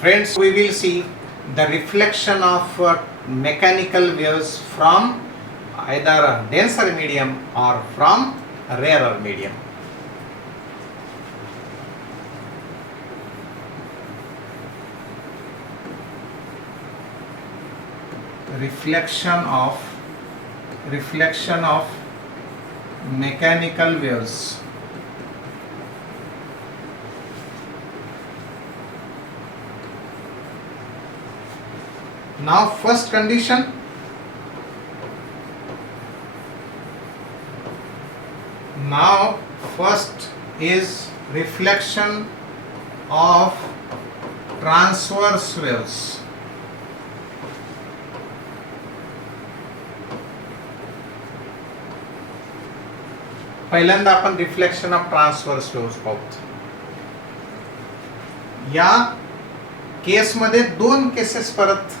Friends, we will see the reflection of mechanical waves from either a denser medium or from a rarer medium. Reflection of mechanical waves. Now first condition, first is reflection of transverse waves. पहिल्यांदा आपण reflection of transverse waves पाहू. या केसमध्ये दोन cases परत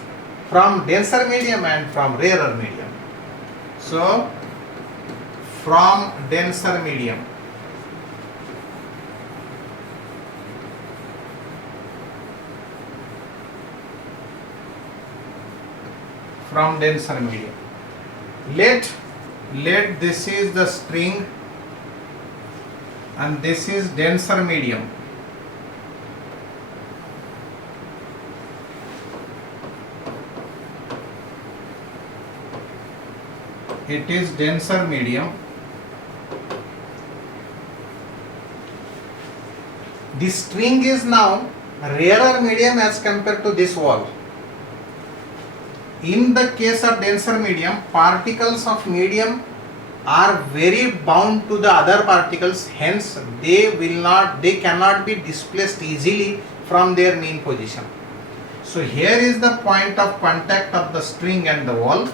from denser medium and from rarer medium. So from denser medium let this is the string and this is denser medium. It is denser medium. The string is now rarer medium as compared to this wall. In the case of denser medium, particles of medium are very bound to the other particles, hence they cannot be displaced easily from their mean position. So here is the point of contact of the string and the wall.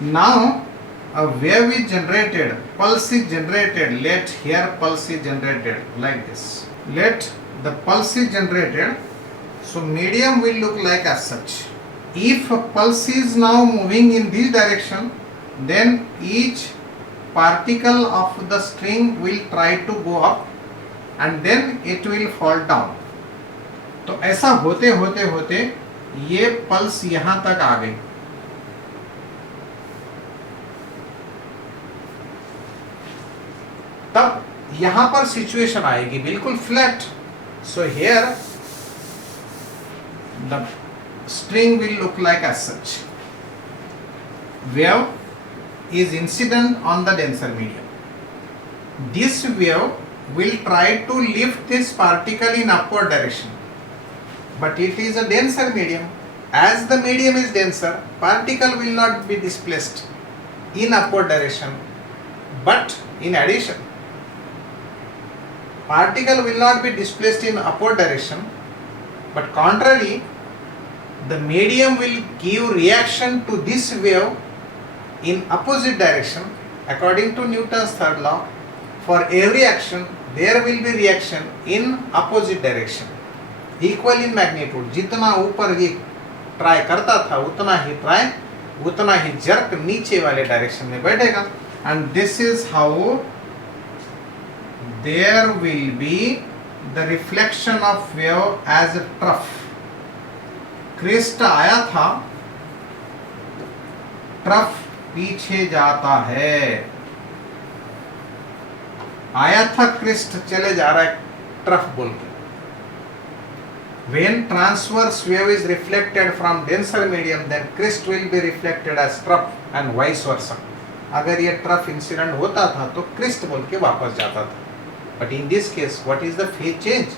Now a wave is generated, pulse is generated. Let here pulse is generated like this. Let the pulse is generated. So medium will look like as such. If a pulse is now moving in this direction, then each particle of the string will try to go up and then it will fall down. तो ऐसा होते होते होते ये pulse यहां तक आ गई. तब यहां पर सिचुएशन आएगी बिल्कुल flat. So here the string will look like as such. Wave is incident on the denser medium. This wave will try to lift this particle in upward direction, but it is a denser medium. As the medium is denser, particle will not be displaced in upward direction, but in addition, particle will not be displaced in upward direction, but contrary, the medium will give reaction to this wave in opposite direction. According to Newton's third law, for every action there will be reaction in opposite direction, equal in magnitude. जितना ऊपर ये try करता था उतना ही jerk नीचे वाले direction में बैठेगा. And this is how there will be the reflection of wave as a trough. Crest आया था, ट्रफ पीछे जाता है. आया था क्रिस्ट, चले जा रहा है ट्रफ बोल के. When transverse wave is reflected from denser medium, then crest will be reflected as trough and vice versa. अगर ये ट्रफ इंसिडेंट होता था तो क्रिस्ट बोल के वापस जाता था. But in this case, what is the phase change?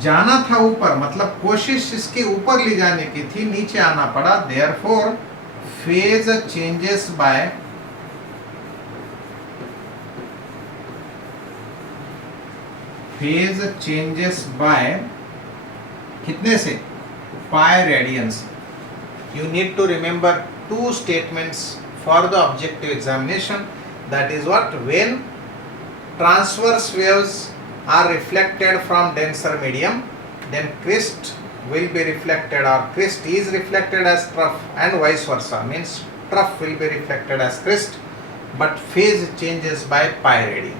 जाना था ऊपर, मतलब कोशिश इसके ऊपर ले जाने की थी, नीचे आना पड़ा. Therefore, phase changes by कितने से? pi radians. You need to remember two statements for the objective examination. That is what? When transverse waves are reflected from denser medium, then crest will be reflected, or crest is reflected as trough and vice versa. Means trough will be reflected as crest, but phase changes by pi radian.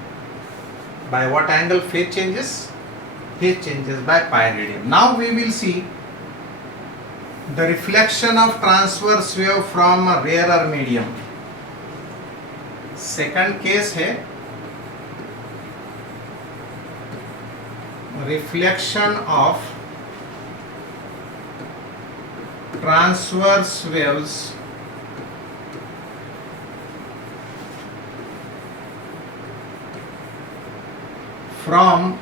By what angle phase changes? phase changes by pi radian. Now we will see the reflection of transverse wave from a rarer medium. Second case है reflection of transverse waves from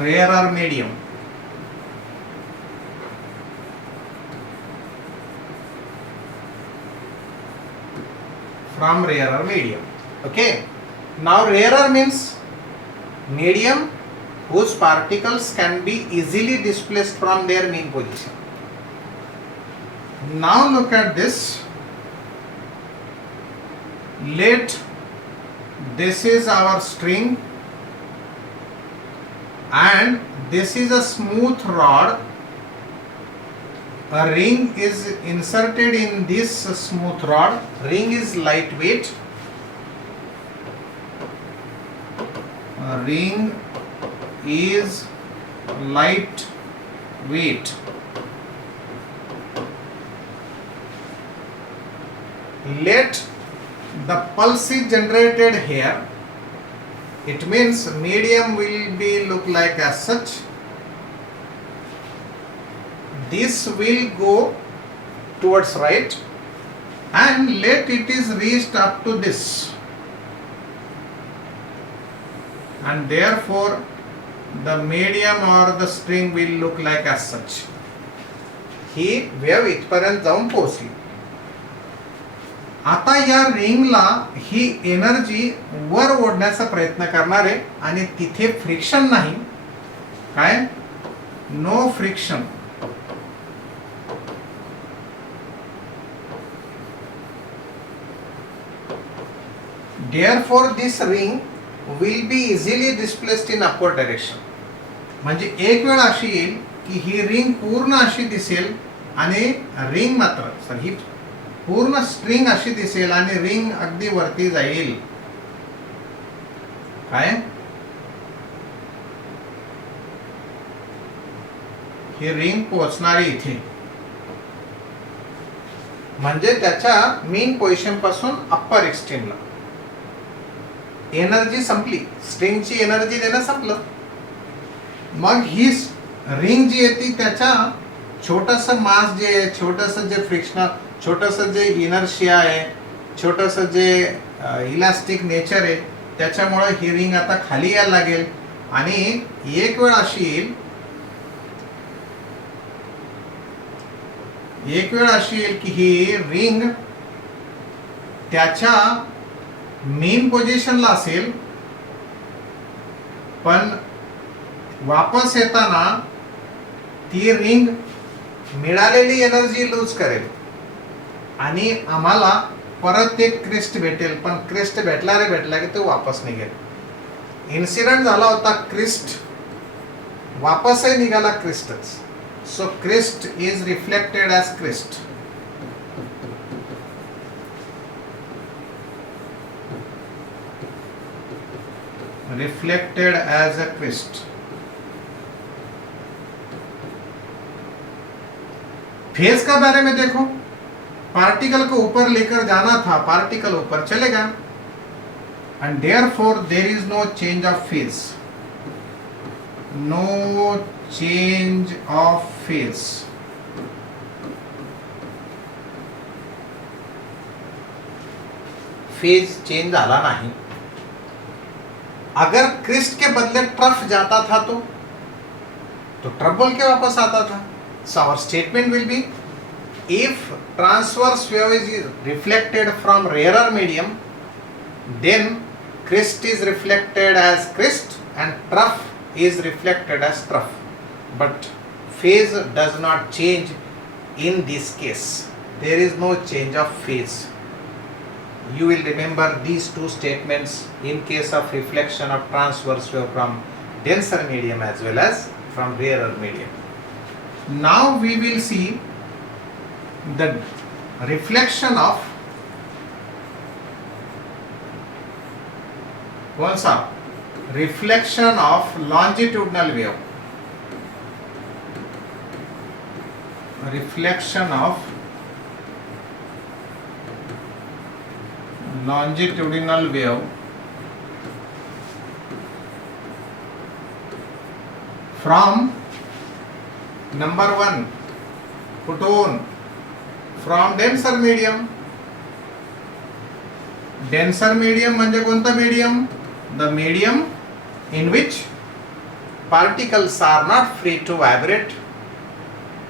rarer medium. From rarer medium. Okay. Now rarer means medium whose particles can be easily displaced from their mean position. Now look at this. Let this is our string and this is a smooth rod. A ring is inserted in this smooth rod. Ring is lightweight. A ring is lightweight. Let the pulse is generated here. It means medium will be look like as such. This will go towards right and let it is reached up to this. And therefore the medium or the string will look like as such. He wave इथपर्यंत जाऊन पोहोचली. आता या रिंगला ही energy वर ओढण्याचा प्रयत्न करणार आहे आणि तिथे फ्रिक्शन नाही. काय? No friction. Therefore this ring will be easily displaced in upward direction. म्हणजे एक वेळ अशी येईल की ही रिंग पूर्ण अशी दिसेल आणि रिंग मात्र ही पूर्ण स्ट्रिंग अशी दिसेल आणि रिंग अगदी वरती जाईल. काय? ही रिंग पोहोचणारी इथे म्हणजे त्याच्या मीन पोझिशन पासून अप्पर एक्स्ट्रीमला. एनर्जी संपली. स्ट्रिंगची एनर्जी देणं संपलं. मग ही रिंग जी आहे ती त्याच्या छोटंसं मास जे आहे, छोटंसं जे फ्रिक्शनल, छोटंसं जे इनर्शिया आहे, छोटंसं जे इलास्टिक नेचर आहे, त्याच्यामुळे ही रिंग आता खाली यायला लागेल आणि एक वेळ अशी येईल, एक वेळ अशी येईल की ही रिंग त्याच्या मेन पोझिशनला असेल पण वापस येताना ती रिंग मिळालेली एनर्जी लूज करेल आणि आम्हाला परत एक क्रिस्ट भेटेल. पण क्रिस्ट भेटला की तो वापस निघेल. इन्सिडेंट झाला होता क्रिस्ट, वापसही निघाला क्रिस्टच. So crest is reflected as crest. Reflected as a crest. Phase का बारे में देखो. पार्टिकल को ऊपर लेकर जाना था, पार्टिकल ऊपर चलेगा and therefore there is no change of phase. No change of phase. Phase change झाला नाही. अगर क्रिस्ट के बदले ट्रफ जाता था तो ट्रफ बोल के वापस आता था. So our statement will be, if transverse wave is reflected from rarer medium, then crest is reflected as crest and trough is reflected as trough. But phase does not change in this case. There is no change of phase. You will remember these two statements in case of reflection of transverse wave from denser medium as well as from rarer medium. Now we will see the reflection of कौन सा? Reflection of longitudinal wave, reflection of longitudinal wave from number 1 photon from denser medium. denser medium म्हणजे कोणता medium? The medium in which particles are not free to vibrate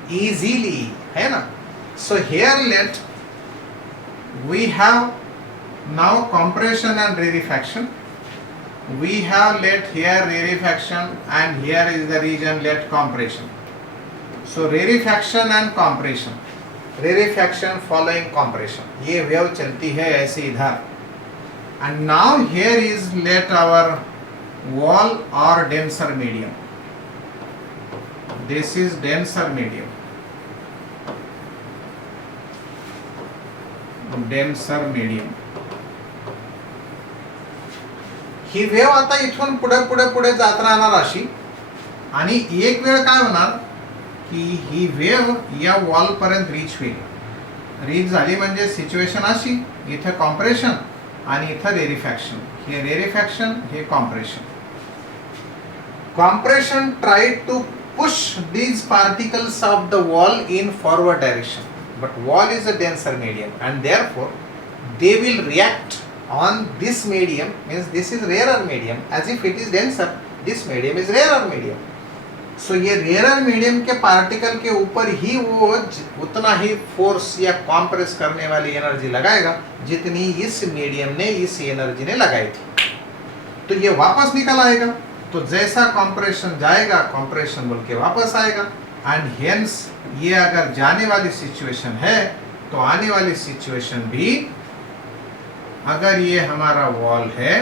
easily, है ना? So here let we have now compression and rarefaction. We have let here rarefaction and here is the region let compression. So rarefaction and compression, rarefaction following compression, ये wave चलती है ऐसे इधर. And now here is let our wall or denser medium. This is denser medium. Denser medium. He wave आता इथून पुढे पुढे पुढे जात राहणार अशी, आणि एक वेळ काय होणार की ही वेव या वॉल पर्यंत रीच होईल. रीच झाली म्हणजे सिच्युएशन अशी, इथे कॉम्प्रेशन आणि इथं रेरिफॅक्शन. हे रेरिफॅक्शन, हे compression. Compression try to push these particles of the wall in forward direction, but wall is a denser medium and therefore they will react on this medium, means this is rarer medium, as if it is denser, this medium is rarer medium. So ये rarer medium के particle के ऊपर ही वो उतना ही force या compress करने वाली energy लगाएगा जितनी इस medium ने इस एनर्जी ने लगाई थी. तो ये वापस निकल आएगा. तो जैसा compression जाएगा, compression बोल के वापस आएगा. and hence ये अगर जाने वाली situation है तो आने वाली situation भी, अगर ये हमारा वॉल है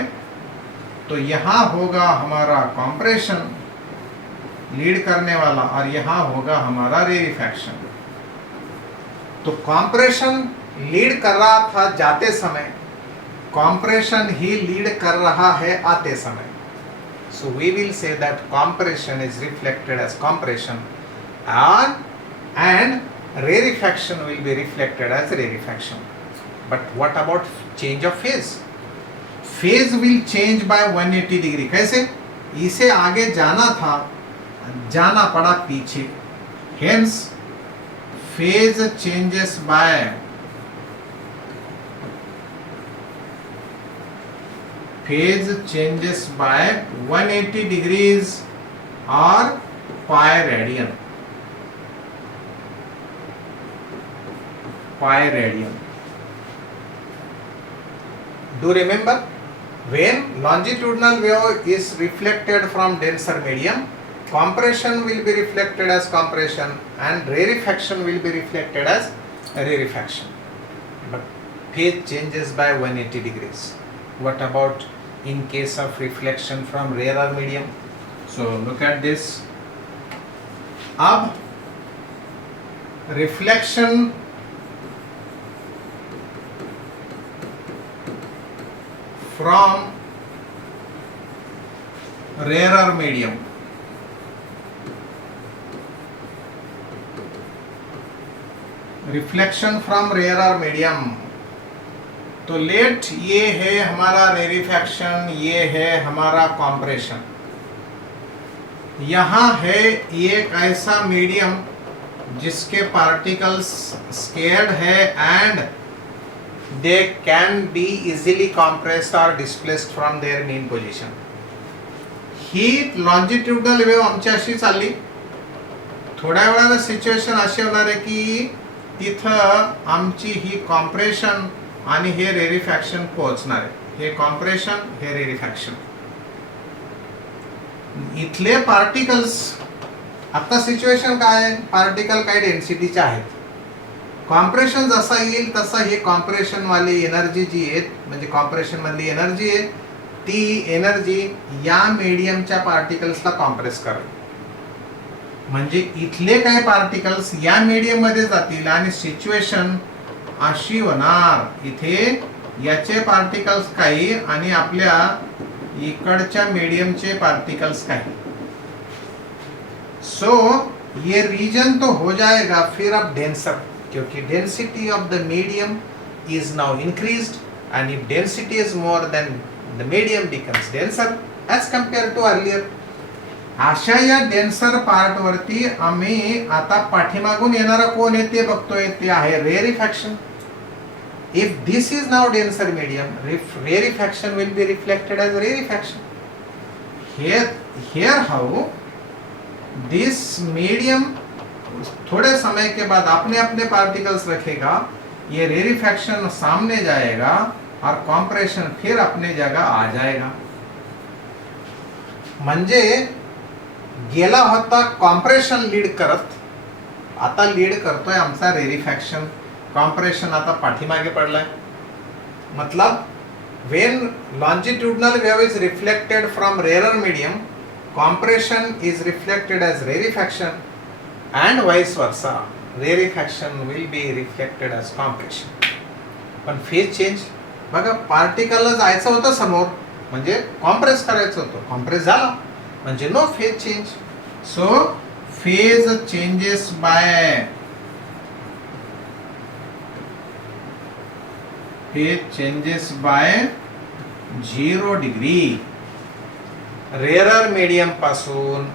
तो यहाँ होगा हमारा कॉम्प्रेशन लीड करने वाला और यहाँ होगा हमारा रेरिफैक्शन. तो कॉम्प्रेशन लीड कर रहा था जाते समय, कॉम्प्रेशन ही लीड कर रहा है आते समय. So we will say that compression is reflected as compression and rarefaction will be reflected as rarefaction. But what about change of phase? Phase will change by 180 degree. कैसे? इसे आगे जाना था, जाना पड़ा पीछे. Hence phase changes by 180 degrees or pi radian. Pi radian. Do remember, when longitudinal wave is reflected from denser medium, compression will be reflected as compression and rarefaction will be reflected as rarefaction. But phase changes by 180 degrees. What about in case of reflection from rarer medium? So look at this. अब reflection from rarer medium, reflection from rare medium. तो लेट ये है हमारा रेरिफैक्शन, ये है हमारा compression. यहाँ है एक ऐसा मीडियम जिसके पार्टिकल्स स्केयर्ड है and they can be easily compressed or displaced from their mean position. He longitudinal wave आमची अशी चालली. थोड्या वेळाला सिच्युएशन अशी होणार आहे की तिथं आमची ही कॉम्प्रेशन आणि हे रेरिफॅक्शन पोहोचणार आहे. हे कॉम्प्रेशन, हे रेरिफॅक्शन. इथले पार्टिकल्स, आता सिच्युएशन काय आहे, पार्टिकल काय डेन्सिटीचे आहेत. कॉम्प्रेशन जसा येईल तसा हे कॉम्प्रेशन वाली एनर्जी जी आहे, म्हणजे कॉम्प्रेशन मधली एनर्जी आहे, ती एनर्जी या मीडियमच्या पार्टिकल्सला कॉम्प्रेस करेल. म्हणजे इथले काही पार्टिकल्स या मीडियम मध्ये जातील आणि सिच्युएशन अशी होणार, इथे याचे पार्टिकल्स काही आणि आपल्या इकडच्या मीडियमचे पार्टिकल्स काही. सो ये रीजन तो हो जाएगा फिर अब डेंसर, क्योंकि density of the medium is now increased, and if density is more then the medium becomes denser as compared to earlier. अशा या डेन्सर पार्ट वरती आम्ही आता पाठीमागून येणारा कोण आहे ते बघतोय, ते आहे रेरिफॅक्शन. If this is now denser medium, rarefaction will be reflected as rarefaction. Here how this medium थोड़े समय के बाद अपने अपने पार्टिकल्स रखेगा, ये रेरिफैक्शन सामने जाएगा और कॉम्प्रेशन फिर अपने जगह आ जाएगा. म्हणजे गेला होता कॉम्प्रेशन लीड करत, आता लीड करतोय आमचा रेरिफॅक्शन. कॉम्प्रेशन आता पाठीमागे पडलाय. मतलब when longitudinal wave is reflected from rarer medium, compression is reflected as rarefaction, and vice versa. Rarefaction will be reflected as compression. पण फेज चेंज बघा, पार्टिकलला जायचं होतं समोर म्हणजे कॉम्प्रेस करायचं होतं, कॉम्प्रेस झाला म्हणजे no phase change. So phase changes by phase changes by 0 degree. Rarer medium पासून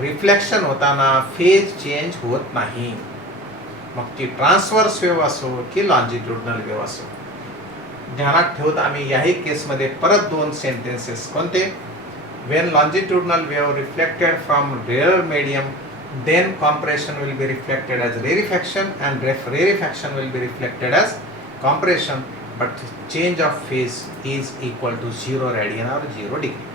रिफ्लेक्शन होताना फेज चेंज होत नाही, मग ती ट्रान्सवर्स वेव्ह असो की लॉन्जिट्युडनल वेव्ह असो. ध्यानात ठेवत आम्ही याही केसमध्ये परत दोन सेंटेन्सेस कोणते, when longitudinal wave reflected from rare medium then compression will be reflected as rarefaction and rarefaction will be reflected as compression, but change of phase is equal to 0 radian or 0 degree.